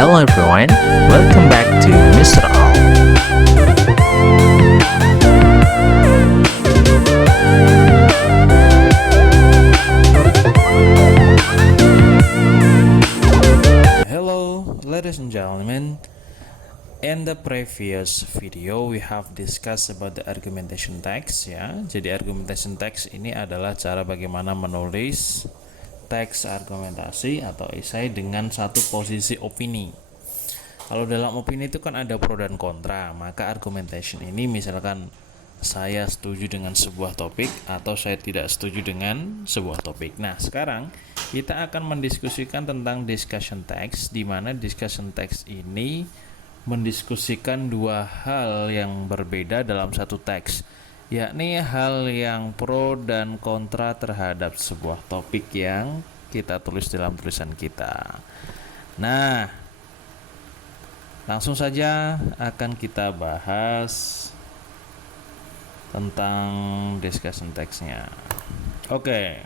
Hello everyone, welcome back to Mr. Al. Hello ladies and gentlemen. In the previous video we have discussed about the argumentation text ya. Jadi argumentation text ini adalah cara bagaimana menulis teks argumentasi atau esai dengan satu posisi opini. Kalau dalam opini itu kan ada pro dan kontra, maka argumentation ini misalkan saya setuju dengan sebuah topik atau saya tidak setuju dengan sebuah topik. Nah, sekarang kita akan mendiskusikan tentang discussion text, di mana discussion text ini mendiskusikan dua hal yang berbeda dalam satu teks, yakni hal yang pro dan kontra terhadap sebuah topik yang kita tulis dalam tulisan kita. Nah, langsung saja akan kita bahas tentang discussion text-nya. Oke,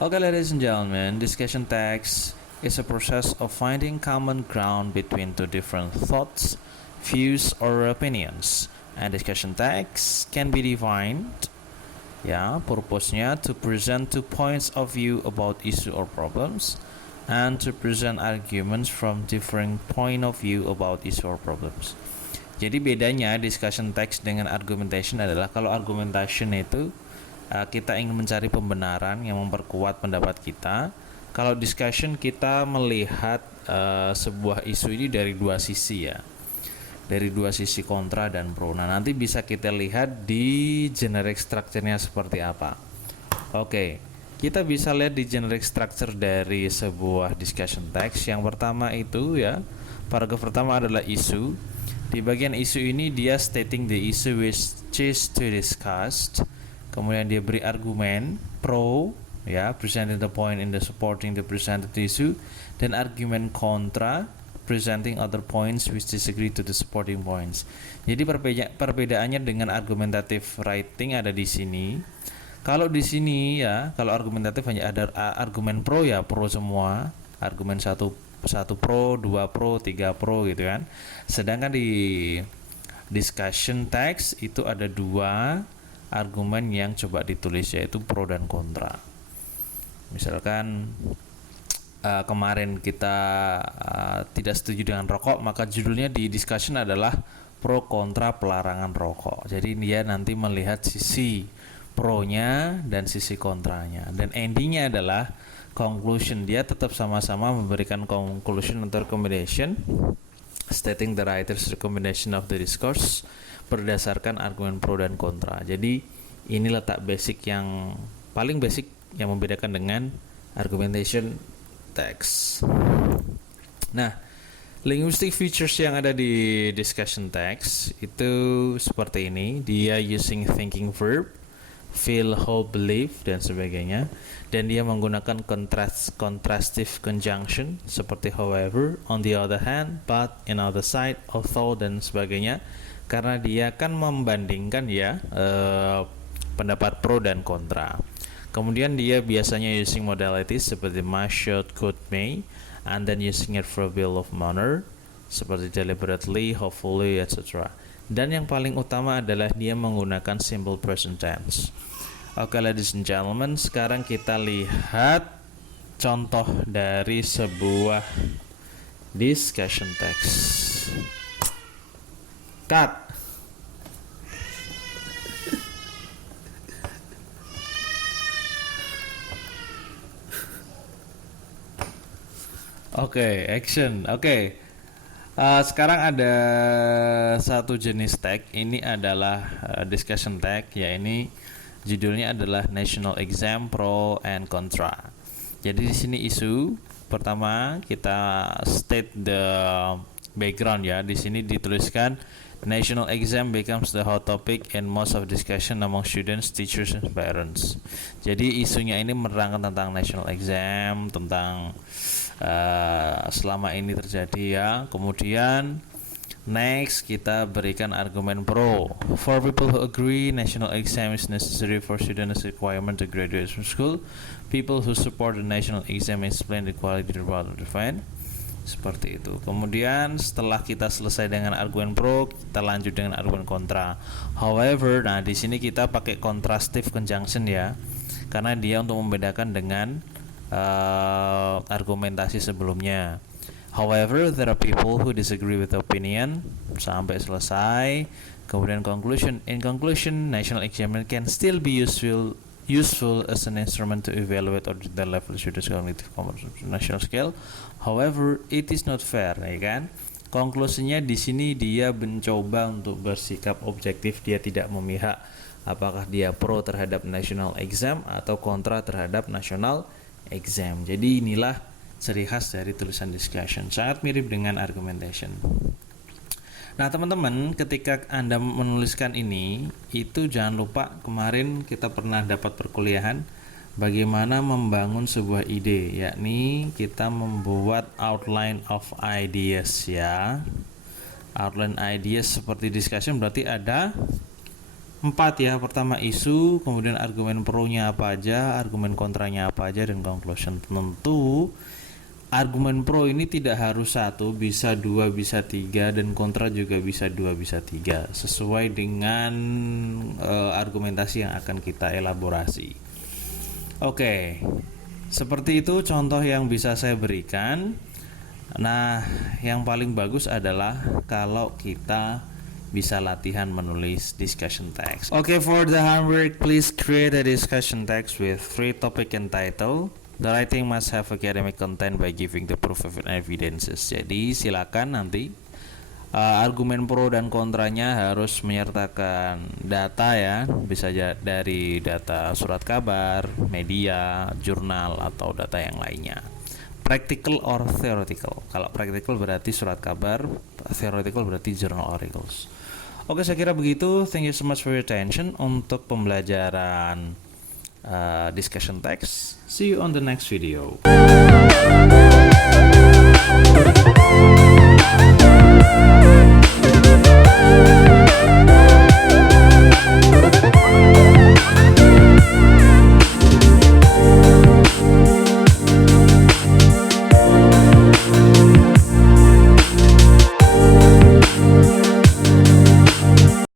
ladies and gentlemen, discussion text is a process of finding common ground between two different thoughts, views, or opinions. And discussion text can be defined, purpose-nya to present two points of view about issue or problems, and to present arguments from different point of view about issue or problems. Jadi bedanya discussion text dengan argumentation adalah kalau argumentation itu kita ingin mencari pembenaran yang memperkuat pendapat kita. Kalau discussion kita melihat sebuah isu ini dari dua sisi ya, dari dua sisi kontra dan pro. Nah, nanti bisa kita lihat di generic structure-nya seperti apa. Oke, kita bisa lihat di generic structure dari sebuah discussion text. Yang pertama itu paragraf pertama adalah isu. Di bagian isu ini dia stating the issue which is to discussed. Kemudian dia beri argumen pro, presenting the point in the supporting the presented issue, dan argumen kontra, presenting other points which disagree to the supporting points. Jadi perbedaannya dengan argumentative writing ada di sini. Kalau di sini kalau argumentatif hanya ada argumen pro pro semua, argumen satu pro, 2 pro, 3 pro gitu kan. Sedangkan di discussion text itu ada dua argumen yang coba ditulis, yaitu pro dan kontra. Misalkan kemarin kita tidak setuju dengan rokok, maka judulnya di discussion adalah pro kontra pelarangan rokok. Jadi dia nanti melihat sisi pro-nya dan sisi kontranya, dan endingnya adalah conclusion. Dia tetap sama-sama memberikan conclusion atau recommendation, stating the writer's recommendation of the discourse berdasarkan argumen pro dan kontra. Jadi ini letak basic yang paling basic yang membedakan dengan argumentation text. Nah, linguistic features yang ada di discussion text itu seperti ini. Dia using thinking verb, feel, hope, believe, dan sebagainya. Dan dia menggunakan contrastive conjunction seperti however, on the other hand, but, in other side, although, dan sebagainya. Karena dia kan membandingkan pendapat pro dan kontra. Kemudian dia biasanya using modalities seperti must, should, could, may, and then using it for a bill of manner seperti deliberately, hopefully, etc. Dan yang paling utama adalah dia menggunakan simple present tense. Oke, ladies and gentlemen, sekarang kita lihat contoh dari sebuah discussion text. Cut. Oke, action. Oke. Sekarang ada satu jenis tag. Ini adalah discussion tag, ini judulnya adalah National Exam Pro and Contra. Jadi di sini isu pertama kita state the background Di sini dituliskan National exam becomes the hot topic in most of discussion among students, teachers, and parents. Jadi isunya ini menerangkan tentang national exam, tentang selama ini terjadi Kemudian next kita berikan argumen pro. For people who agree national exam is necessary for students' requirement to graduate from school, people who support the national exam explain the quality of the define. Seperti itu. Kemudian setelah kita selesai dengan argumen pro, kita lanjut dengan argumen kontra. However, nah di sini kita pakai contrastive conjunction ya, karena dia untuk membedakan dengan argumentasi sebelumnya. However, there are people who disagree with the opinion sampai selesai. Kemudian conclusion. In conclusion, national examination can still be useful as an instrument to evaluate or the level students' cognitive competence national scale. However, it is not fair, ya kan? Konklusinya di sini dia mencoba untuk bersikap objektif, dia tidak memihak apakah dia pro terhadap national exam atau kontra terhadap national exam. Jadi inilah ciri khas dari tulisan discussion, sangat mirip dengan argumentation. Nah teman-teman, ketika Anda menuliskan ini, itu jangan lupa kemarin kita pernah dapat perkuliahan bagaimana membangun sebuah ide, yakni kita membuat outline of ideas ya. Outline ideas seperti discussion berarti ada 4 ya. Pertama isu, kemudian argumen pro-nya apa aja, argumen kontranya apa aja, dan conclusion. Tentu argumen pro ini tidak harus 1, bisa 2, bisa 3, dan kontra juga bisa 2, bisa 3, sesuai dengan argumentasi yang akan kita elaborasi. Oke, seperti itu contoh yang bisa saya berikan. Nah, yang paling bagus adalah kalau kita bisa latihan menulis discussion text. Okay, for the homework, please create a discussion text with 3 topic and title. The writing must have academic content by giving the proof of evidences. Jadi silakan nanti argumen pro dan kontranya harus menyertakan data ya, bisa dari data surat kabar, media, jurnal, atau data yang lainnya. Practical or theoretical. Kalau practical berarti surat kabar, theoretical berarti journal articles. Oke, saya kira begitu. Thank you so much for your attention untuk pembelajaran discussion text. See you on the next video.